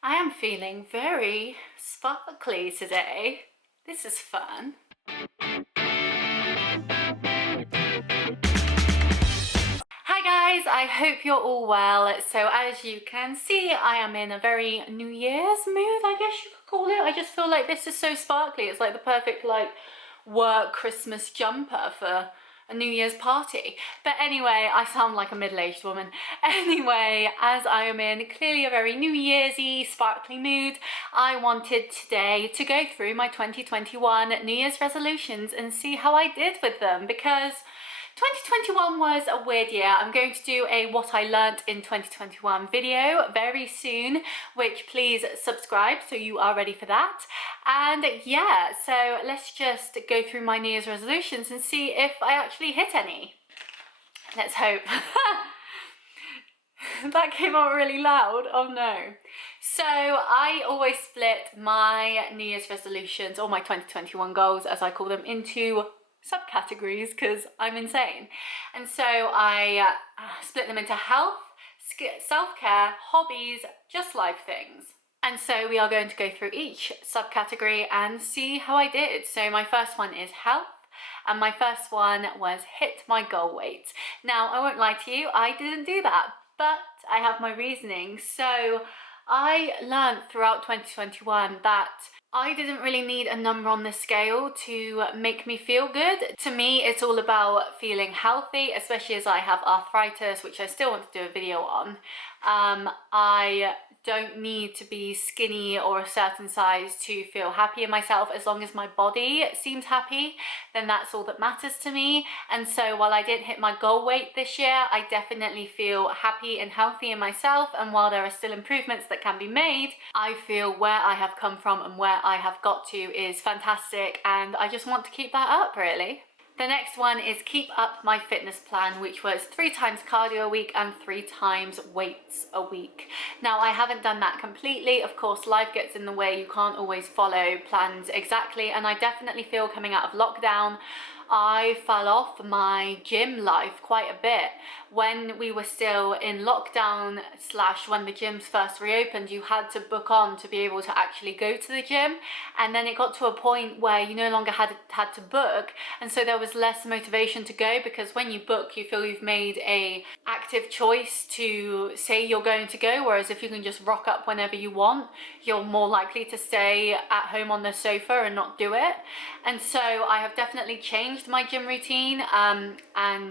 I am feeling very sparkly today. This is fun. Hi guys, I hope you're all well. So as you can see, I am in a very New Year's mood, I guess you could call it. I just feel like this is so sparkly. It's like the perfect work Christmas jumper for a New Year's party. But anyway, I sound like a middle-aged woman. Anyway, as I am in clearly a very New Year's-y, sparkly mood, I wanted today to go through my 2021 New Year's resolutions and see how I did with them, because 2021 was a weird year. I'm going to do a what I learnt in 2021 video very soon, which please subscribe so you are ready for that. And yeah, so let's just go through my New Year's resolutions and see if I actually hit any. Let's hope. That came out really loud. Oh no. So I always split my New Year's resolutions, or my 2021 goals as I call them, into subcategories because I'm insane. And so I split them into health, self-care, hobbies, just life things. And so we are going to go through each subcategory and see how I did. So my first one is health, and my first one was hit my goal weight. Now I won't lie to you, I didn't do that, but I have my reasoning. So I learned throughout 2021 that I didn't really need a number on the scale to make me feel good. To me, it's all about feeling healthy, especially as I have arthritis, which I still want to do a video on. I don't need to be skinny or a certain size to feel happy in myself. As long as my body seems happy, then that's all that matters to me. And so while I didn't hit my goal weight this year, I definitely feel happy and healthy in myself. And while there are still improvements that can be made, I feel where I have come from and where I have got to is fantastic, and I just want to keep that up, really. The next one is keep up my fitness plan, which was 3 times cardio a week and 3 times weights a week. Now I haven't done that completely. Of course, life gets in the way. You can't always follow plans exactly. And I definitely feel coming out of lockdown, I fell off my gym life quite a bit. When we were still in lockdown / when the gyms first reopened, you had to book on to be able to actually go to the gym. And then it got to a point where you no longer had to book. And so there was less motivation to go, because when you book, you feel you've made a active choice to say you're going to go. Whereas if you can just rock up whenever you want, you're more likely to stay at home on the sofa and not do it. And so I have definitely changed my gym routine, and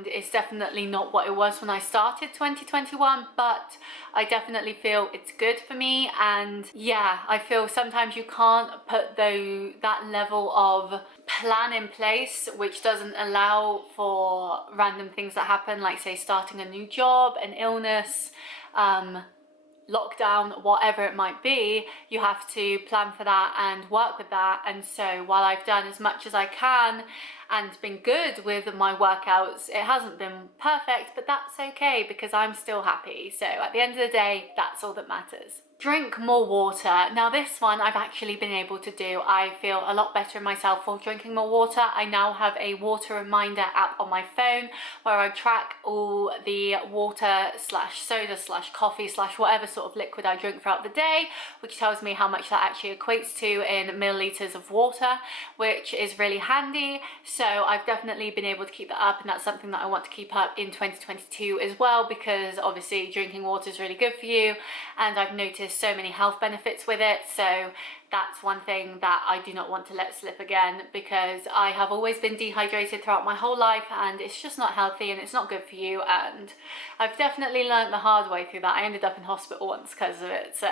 it's definitely not what it was when I started 2021, but I definitely feel it's good for me. And yeah, I feel sometimes you can't put that level of plan in place which doesn't allow for random things that happen, like say starting a new job, an illness, lockdown, whatever it might be. You have to plan for that and work with that. And so while I've done as much as I can and been good with my workouts, it hasn't been perfect, but that's okay because I'm still happy. So at the end of the day, that's all that matters. Drink more water. Now this one I've actually been able to do. I feel a lot better in myself for drinking more water. I now have a water reminder app on my phone where I track all the water / soda / coffee / whatever sort of liquid I drink throughout the day, which tells me how much that actually equates to in milliliters of water, which is really handy. So I've definitely been able to keep that up, and that's something that I want to keep up in 2022 as well, because obviously drinking water is really good for you, and I've noticed so many health benefits with it. So that's one thing that I do not want to let slip again, because I have always been dehydrated throughout my whole life, and it's just not healthy and it's not good for you. And I've definitely learned the hard way through that. I ended up in hospital once because of it. So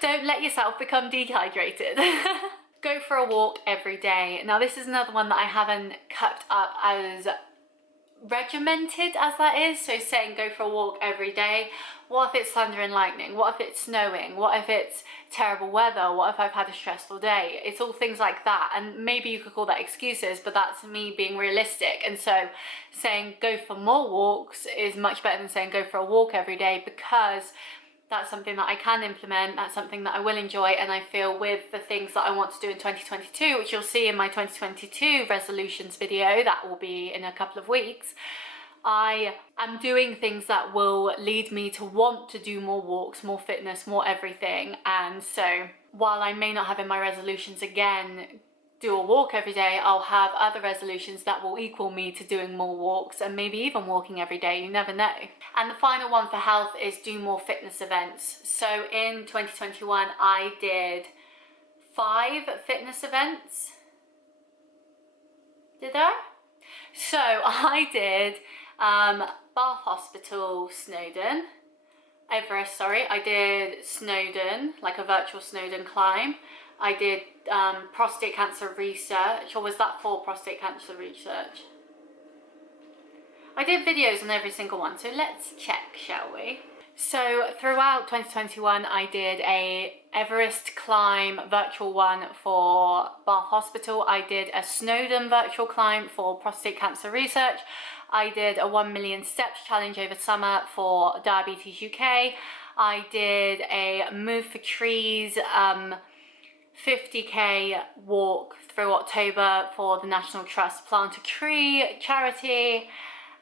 don't let yourself become dehydrated. Go for a walk every day. Now this is another one that I haven't kept up as regimented as that is. So saying go for a walk every day. What if it's thunder and lightning? What if it's snowing? What if it's terrible weather? What if I've had a stressful day? It's all things like that. And maybe you could call that excuses, but that's me being realistic. And so saying go for more walks is much better than saying go for a walk every day, because that's something that I can implement, that's something that I will enjoy. And I feel with the things that I want to do in 2022, which you'll see in my 2022 resolutions video, that will be in a couple of weeks, I am doing things that will lead me to want to do more walks, more fitness, more everything. And so while I may not have in my resolutions again do a walk every day, I'll have other resolutions that will equal me to doing more walks and maybe even walking every day, you never know. And the final one for health is do more fitness events. So in 2021 I did 5 fitness events. Did I? So I did Bath Hospital, Snowdon, Everest, sorry. I did Snowdon, like a virtual Snowdon climb. I did prostate cancer research, or was that for prostate cancer research? I did videos on every single one, so let's check, shall we? So throughout 2021 I did a Everest climb virtual one for Bath Hospital. I did a Snowdon virtual climb for prostate cancer research. I did a 1 million steps challenge over summer for Diabetes UK. I did a Move for Trees 50k walk through October for the National Trust Plant a Tree charity.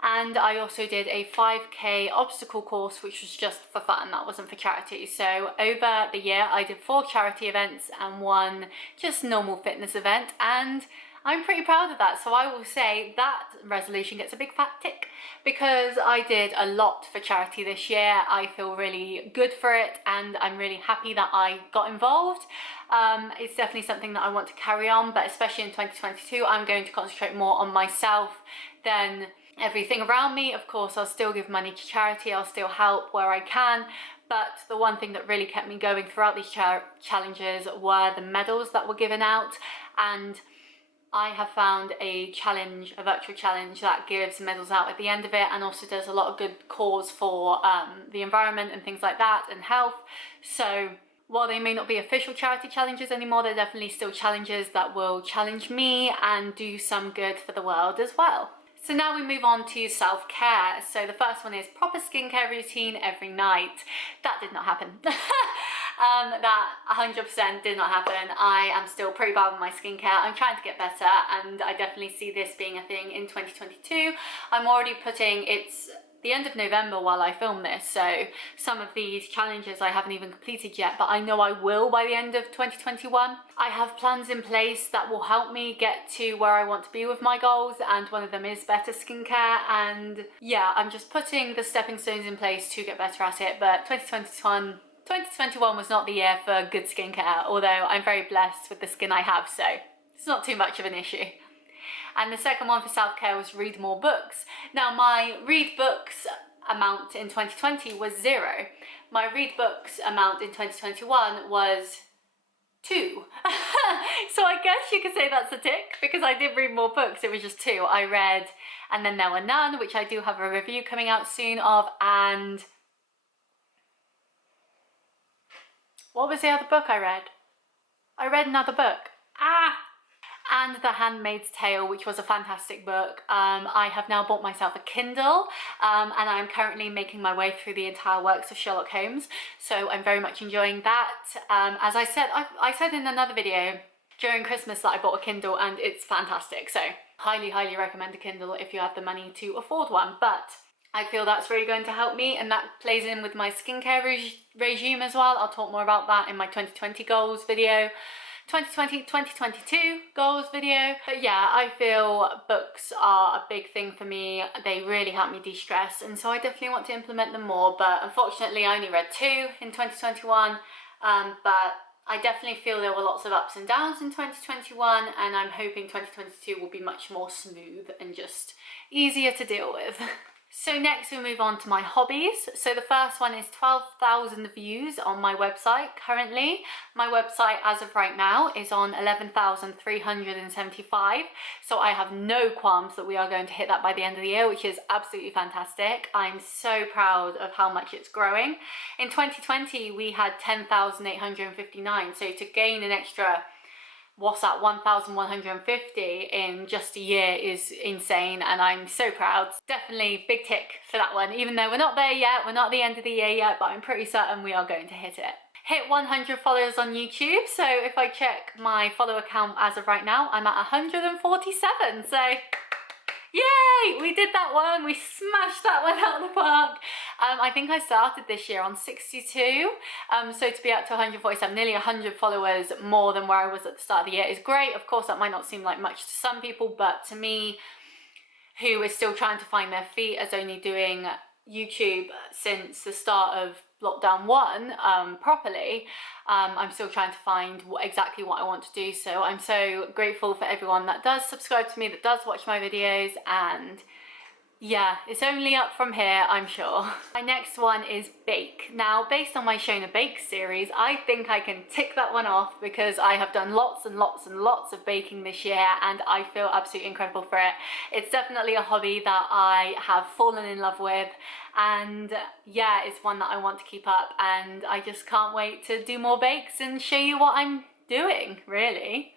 And I also did a 5k obstacle course, which was just for fun, that wasn't for charity. So over the year I did 4 charity events and 1 just normal fitness event, and I'm pretty proud of that. So I will say that resolution gets a big fat tick because I did a lot for charity this year. I feel really good for it and I'm really happy that I got involved. It's definitely something that I want to carry on, but especially in 2022 I'm going to concentrate more on myself than everything around me. Of course, I'll still give money to charity, I'll still help where I can, but the one thing that really kept me going throughout these challenges were the medals that were given out. And I have found a challenge, a virtual challenge that gives medals out at the end of it, and also does a lot of good cause for the environment and things like that, and health. So while they may not be official charity challenges anymore, they're definitely still challenges that will challenge me and do some good for the world as well. So now we move on to self-care. So the first one is proper skincare routine every night. That did not happen. That 100% did not happen. I am still pretty bad with my skincare. I'm trying to get better, and I definitely see this being a thing in 2022. I'm already putting, it's the end of November while I film this, so some of these challenges I haven't even completed yet, but I know I will by the end of 2021. I have plans in place that will help me get to where I want to be with my goals, and one of them is better skincare. And yeah, I'm just putting the stepping stones in place to get better at it. But 2021 was not the year for good skincare, although I'm very blessed with the skin I have, so it's not too much of an issue. And the second one for self-care was read more books. Now my read books amount in 2020 was 0. My read books amount in 2021 was 2. So I guess you could say that's a tick, because I did read more books. It was just 2. I read And Then There Were None, which I do have a review coming out soon of, and what was the other book I read? I read another book. And The Handmaid's Tale, which was a fantastic book. I have now bought myself a Kindle, and I'm currently making my way through the entire works of Sherlock Holmes, so I'm very much enjoying that. As I said in another video during Christmas that I bought a Kindle, and it's fantastic, so highly recommend a Kindle if you have the money to afford one. But I feel that's really going to help me, and that plays in with my skincare regime as well. I'll talk more about that in my 2020 goals video, 2020-2022 goals video. But yeah, I feel books are a big thing for me. They really help me de-stress, and so I definitely want to implement them more. But unfortunately I only read 2 in 2021, but I definitely feel there were lots of ups and downs in 2021, and I'm hoping 2022 will be much more smooth and just easier to deal with. So next we move on to my hobbies. So the first one is 12,000 views on my website currently. My website as of right now is on 11,375. So I have no qualms that we are going to hit that by the end of the year, which is absolutely fantastic. I'm so proud of how much it's growing. In 2020 we had 10,859. So to gain an extra, what's that, 1,150 in just a year is insane, and I'm so proud. Definitely big tick for that one, even though we're not there yet, we're not at the end of the year yet, but I'm pretty certain we are going to hit it. Hit 100 followers on YouTube, so if I check my follower count as of right now, I'm at 147, so Yay! We did that one. We smashed that one out of the park. I think I started this year on 62. So to be up to 147, nearly 100 followers more than where I was at the start of the year is great. Of course, that might not seem like much to some people, but to me, who is still trying to find their feet as only doing YouTube since the start of lockdown 1 properly, I'm still trying to find exactly what I want to do. So I'm so grateful for everyone that does subscribe to me, that does watch my videos, and yeah, it's only up from here, I'm sure. My next one is bake. Now, based on my Shona Bake series, I think I can tick that one off because I have done lots and lots and lots of baking this year and I feel absolutely incredible for it. It's definitely a hobby that I have fallen in love with, and yeah, it's one that I want to keep up, and I just can't wait to do more bakes and show you what I'm doing, really.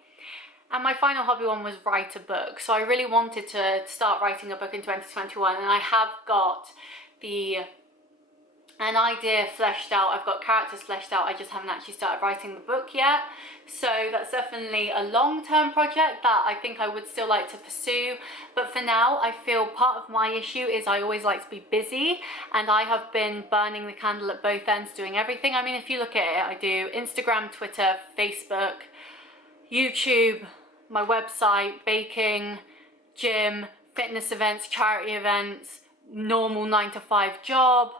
And my final hobby one was write a book. So I really wanted to start writing a book in 2021, and I have got an idea fleshed out. I've got characters fleshed out. I just haven't actually started writing the book yet. So that's definitely a long-term project that I think I would still like to pursue. But for now, I feel part of my issue is I always like to be busy, and I have been burning the candle at both ends, doing everything. I mean, if you look at it, I do Instagram, Twitter, Facebook, YouTube, my website, baking, gym, fitness events, charity events, normal 9-to-5 job,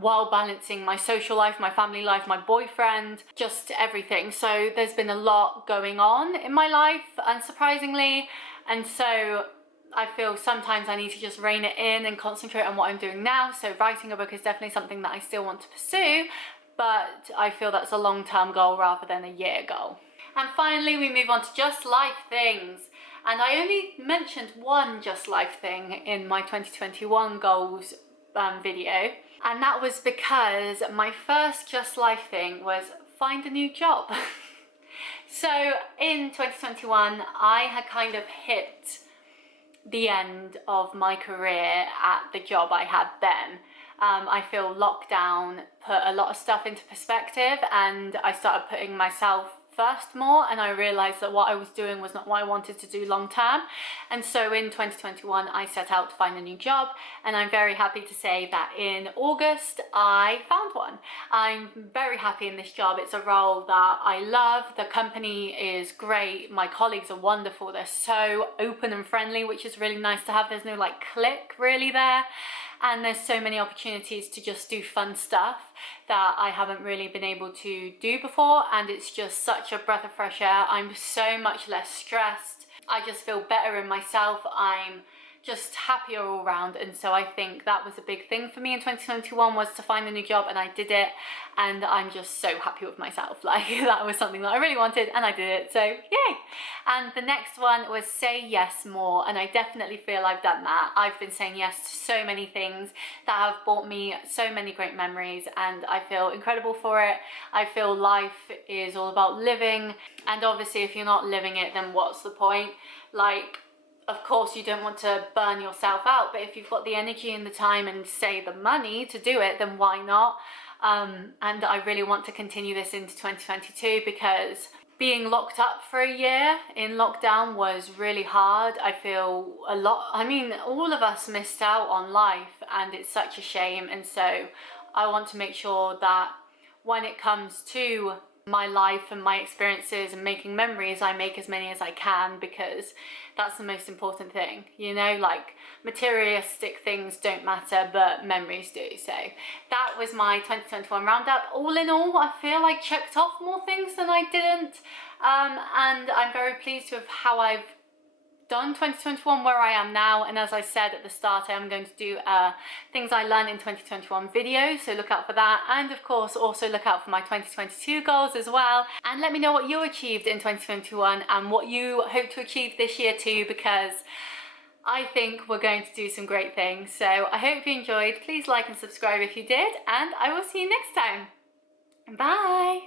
while balancing my social life, my family life, my boyfriend, just everything. So there's been a lot going on in my life, unsurprisingly, and so I feel sometimes I need to just rein it in and concentrate on what I'm doing now. So writing a book is definitely something that I still want to pursue, but I feel that's a long-term goal rather than a year goal. And finally, we move on to just life things. And I only mentioned one just life thing in my 2021 goals video. And that was because my first just life thing was find a new job. So in 2021, I had kind of hit the end of my career at the job I had then. I feel lockdown put a lot of stuff into perspective, and I started putting myself first more, and I realized that what I was doing was not what I wanted to do long term. And so in 2021 I set out to find a new job, and I'm very happy to say that in August I found one. I'm very happy in this job. It's a role that I love. The company is great. My colleagues are wonderful. They're so open and friendly, which is really nice to have. There's no like clique really there. And there's so many opportunities to just do fun stuff that I haven't really been able to do before, and it's just such a breath of fresh air. I'm so much less stressed. I just feel better in myself. I'm just happier all round, and so I think that was a big thing for me in 2021, was to find a new job, and I did it, and I'm just so happy with myself. Like, that was something that I really wanted, and I did it, so yay. And the next one was say yes more, and I definitely feel I've done that. I've been saying yes to so many things that have brought me so many great memories, and I feel incredible for it. I feel life is all about living, and obviously if you're not living it, then what's the point? Like, of course you don't want to burn yourself out, but if you've got the energy and the time and say the money to do it, then why not? And I really want to continue this into 2022, because being locked up for a year in lockdown was really hard. I feel a lot, I mean, all of us missed out on life, and it's such a shame. And so I want to make sure that when it comes to my life and my experiences and making memories, I make as many as I can, because that's the most important thing, you know. Like, materialistic things don't matter, but memories do. So that was my 2021 roundup. All in all, I feel I checked off more things than I didn't, and I'm very pleased with how I've done 2021, where I am now. And as I said at the start, I am going to do things I learned in 2021 videos, so look out for that. And of course also look out for my 2022 goals as well, and let me know what you achieved in 2021 and what you hope to achieve this year too, because I think we're going to do some great things. So I hope you enjoyed. Please like and subscribe if you did, and I will see you next time. Bye.